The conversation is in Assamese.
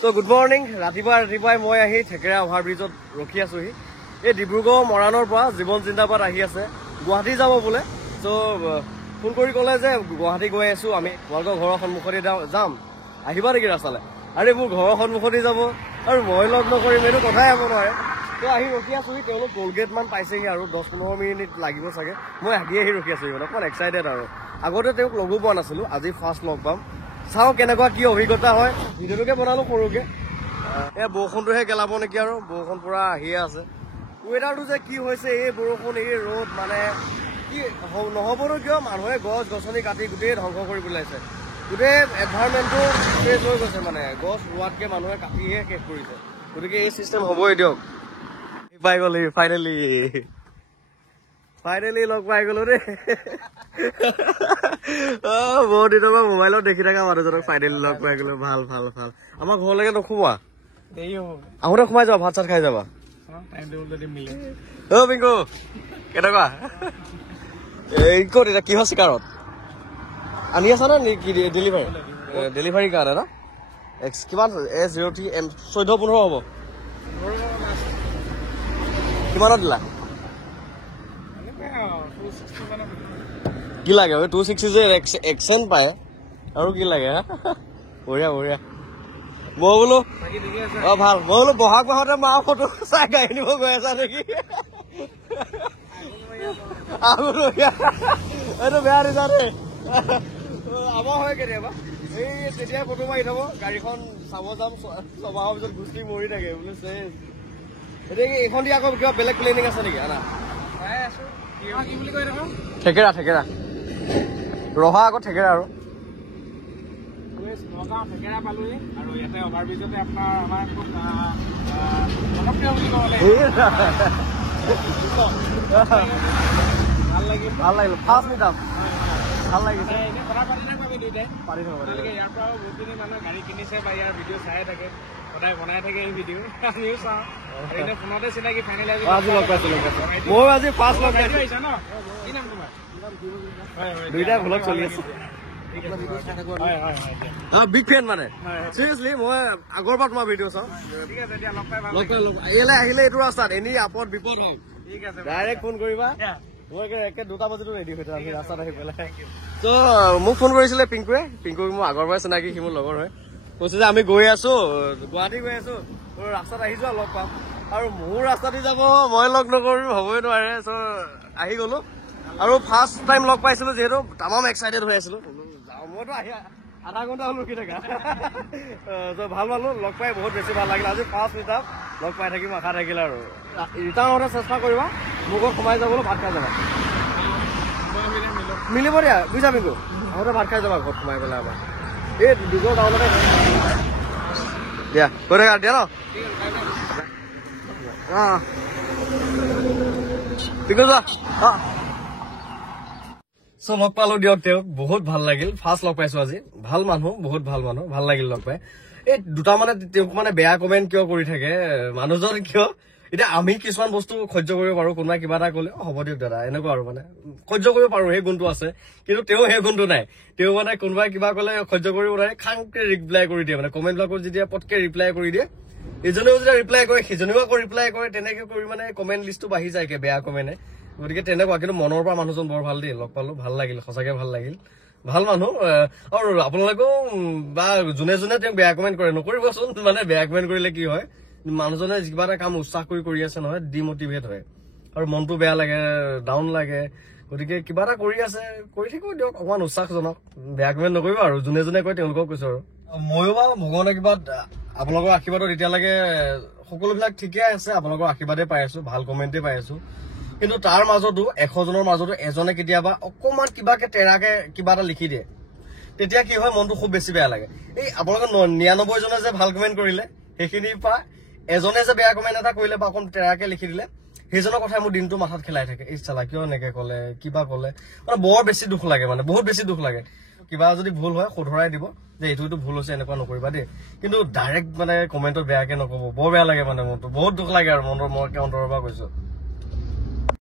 So good morning. ৰাতিপুৱাই মই আহি থেকেৰা অভাৰব্ৰিজত ৰখি আছোহি। এই ডিব্ৰুগড় মৰাণৰ পৰা জীৱন জিন্দাবাদ আহি আছে গুৱাহাটী যাব বোলে। So ফোন কৰি ক'লে যে গুৱাহাটী গৈ আছো আমি তোমালোকৰ ঘৰৰ সন্মুখতে যাম আহিবা নেকি ৰাস্তালৈ। আৰে মোৰ ঘৰৰ সন্মুখতে যাব আৰু মই লগ নকৰিম এইটো কথাই হ'ব নোৱাৰে। তো আহি ৰখি আছোহি তেওঁলোক কোলগেট মান পাইছেহি আৰু 10-15 মিনিট লাগিব চাগে। মই আহি ৰখি আছোহি মানে অকণ এক্সাইটেড আৰু আগতে তেওঁক লগো পোৱা নাছিলো আজি ফাৰ্ষ্ট লগ পাম। চাওঁ কেনেকুৱা কি অভিজ্ঞতা হয় ভিডিঅ'টোকে বনালো সৰুকে। এই বৰষুণটোহে গেলাব নেকি আৰু বৰষুণ পুৰা আহিয়ে আছে। ৱেডাৰটো যে কি হৈছে এই বৰষুণ এই ৰ'দ মানে কি নহ'বনো কিয় মানুহে গছ গছনি কাটি গোটেই ধ্বংস কৰি পেলাইছে। গোটেই এনভাইৰনমেণ্টটো চেঞ্জ হৈ গৈছে মানে গছ ৰোৱাতকৈ মানুহে কাটিহে শেষ কৰিছে। গতিকে এই চিষ্টেম হ'বই দিয়ক। পাই গ'লি ফাইনেলি লগ পাই গ'লো দেই। বহুত দিনৰ পৰা মোবাইলত দেখি থকা মানুহজনক ফাইনেলি লগ পাই গ'লো। ভাল ভাল ভাল। আমাৰ ঘৰলৈকে নোসোমোৱা আহোঁতে সোমাই যাবা ভাত চাত খাই যাবা। অ পিংকু কেনেকুৱা এই ক'ত এতিয়া কিহৰ চিকাৰত আনি আছা নে কি ডেলিভাৰীৰ কাৰণে ন? কিমান S03 14-15 হ'ব কিমানত দিলা? কি লাগে 260 যে এক্সেণ্ট পায় আৰু কি লাগে? বঢ়িয়া বঢ়িয়া। মই বোলো অ ভাল মই বোলো বহাগ মাহতে মা ফটো চাই গাড়ী নিব গৈ আছা নেকি? এইটো বেয়া দিছা দেই। আমাৰ হয় কেতিয়াবা এই তেতিয়াই ফটো মাৰি থব গাড়ীখন চাব যাম ছমাহৰ পিছত গুচি মৰি থাকে বোলো চেচ। এতিয়া এইখন দি আকৌ কিবা বেলেগ প্লেনিং আছে নেকি? আনা থেকেৰা থেকেৰা ৰহা আকৌ থেকেৰা আৰু থেকেৰা পালোহি আৰু ইয়াতে অভাৰব্ৰিজতে আপোনাৰ আমাৰ খুব ভাল লাগিল ফাৰ্ষ্ট মিটআপ ভাল লাগিছে। কথা পাতিলে পাবি দুইটাই তেওঁলোকে ইয়াৰ পৰাও বহুতখিনি মানুহে গাড়ী কিনিছে বা ইয়াৰ ভিডিঅ' চাই থাকে সদায় বনাই থাকে এই ভিডিঅ' আমিও চাওঁ এতিয়া ফোনতে চিনাকি ফাইনেল আজি লগ পাইছো ময়ো আজি ফাৰ্ষ্ট লগ পাইছো আহিছা ন? কি নাম তোমাৰ? দুইটাই ভ্লগ চলি আছে। বিগ ফেন মানে চিৰিয়াছলি মই আগৰ পৰা তোমাৰ ভিডিঅ' চাওঁ। ইয়ালৈ আহিলে এইটো ৰাস্তাত এনেই আপদ বিপদ হওক ডাইৰেক্ট ফোন কৰিবা। মই একে 2টা বজাতো ৰেডি হৈ থাকোঁ ৰাস্তাত আহি পেলাই। ত' মোক ফোন কৰিছিলে পিংকুৱে মোৰ আগৰ পৰাই চিনাকি সি মোৰ লগৰ হয়। কৈছে যে আমি গৈ আছো গুৱাহাটী গৈ আছো ৰাস্তাত আহি যোৱা লগ পাম আৰু মোৰ ৰাস্তা দি যাব মই লগ নকৰিম হ'বই নোৱাৰে। চ' আহি গ'লো আৰু ফাৰ্ষ্ট টাইম লগ পাইছিলো যিহেতু তামাম এক্সাইটেড হৈ আছিলো। মইতো আহি আধা ঘণ্টা হ'ল ৰখি থাকা। ভাল পালো লগ পাই বহুত বেছি ভাল লাগিল। আজি ফাৰ্ষ্ট মিটআপ লগ পাই থাকিম আশা থাকিল আৰু ৰিটাৰ্ণ হওঁতে চেষ্টা কৰিবা মোৰ ঘৰত সোমাই যাবলৈ ভাত খাই যাবা মিলিব দিয়া বুজিছা পিংকু আহোঁতে ভাত খাই যাবা ঘৰত সোমাই পেলাই আমাৰ এই ডিব্ৰুগড় টাউনতে দিয়া কৈ থাকা দিয়া ন? অঁ পিংকু যোৱা অঁ চ' লগ পালো দিয়ক তেওঁক বহুত ভাল লাগিল। ফাৰ্ষ্ট লগ পাইছো আজি ভাল মানুহ বহুত ভাল মানুহ ভাল লাগিল লগ পাই। এই দুটা মানে তেওঁক মানে বেয়া কমেণ্ট কিয় কৰি থাকে মানুহজন কিয় এতিয়া আমি কিছুমান বস্তু সহ্য কৰিব পাৰো কোনোবাই কিবা এটা ক'লে হ'ব দিয়ক দাদা এনেকুৱা আৰু মানে সহ্য কৰিব পাৰো সেই গুণটো আছে। কিন্তু তেওঁ সেই গুণটো নাই। তেওঁ মানে কোনোবাই কিবা ক'লে সহ্য কৰিব নোৱাৰে খাংকে ৰিপ্লাই কৰি দিয়ে মানে কমেণ্টবিলাকত যেতিয়া পটকে ৰিপ্লাই কৰি দিয়ে ইজনেও যেতিয়া ৰিপ্লাই কৰে সিজনেও আকৌ ৰিপ্লাই কৰে তেনেকে কৰি মানে কমেণ্ট লিষ্টটো বাঢ়ি যায়গে বেয়া কমেণ্টে। গতিকে তেনেকুৱা কিন্তু মনৰ পৰা মানুহজন বৰ ভাল দেই লগ পালো ভাল লাগিল সঁচাকে ভাল লাগিল ভাল মানুহ। আৰু আপোনালোকেও বা যোনে যোনে তেওঁক বেয়া কমেণ্ট কৰে নকৰিবচোন মানে বেয়া কমেণ্ট কৰিলে কি হয় মানুহজনে কিবা এটা কাম উৎসাহ কৰি আছে নহয় ডিমটিভেট হয় আৰু মনটো বেয়া লাগে ডাউন লাগে। গতিকে কিবা এটা কৰি আছে কৰি থাকিব দিয়ক অকমান উৎসাহজনক বেয়া কমেণ্ট নকৰিব আৰু যোনে যোনে কয় তেওঁলোকক কৈছো আৰু ময়ো বা ভগৱানৰ কিবা আপোনালোকৰ আশীৰ্বাদত এতিয়ালৈকে সকলোবিলাক ঠিকে আছে। আপোনালোকৰ আশীৰ্বাদে পাই আছো ভাল কমেণ্টে পাই আছো। কিন্তু তাৰ মাজতো 100 জনৰ মাজতো এজনে কেতিয়াবা অকমান কিবাকে তেৰাকে কিবা এটা লিখি দিয়ে তেতিয়া কি হয় মনটো খুব বেছি বেয়া লাগে। এই আপোনালোকৰ 99 জনে যে ভাল কমেণ্ট কৰিলে সেইখিনিৰ পৰা এজনে যে বেয়া কমেণ্ট এটা কৰিলে বা অকণ তেৰাকে লিখি দিলে সেইজনৰ কথাই মোৰ দিনটো মাথাত খেলাই থাকে। এই চালা কিয় এনেকে ক'লে কিবা ক'লে মানে বৰ বেছি দুখ লাগে মানে বহুত বেছি দুখ লাগে। কিবা যদি ভুল হয় শুধৰাই দিব যে এইটো ভুল হৈছে এনেকুৱা নকৰিবা দেই। কিন্তু ডাইৰেক্ট মানে কমেণ্টত বেয়াকে নক'ব বৰ বেয়া লাগে মানে মনটো বহুত দুখ লাগে আৰু মই অন্তৰৰ পৰা কৈছো।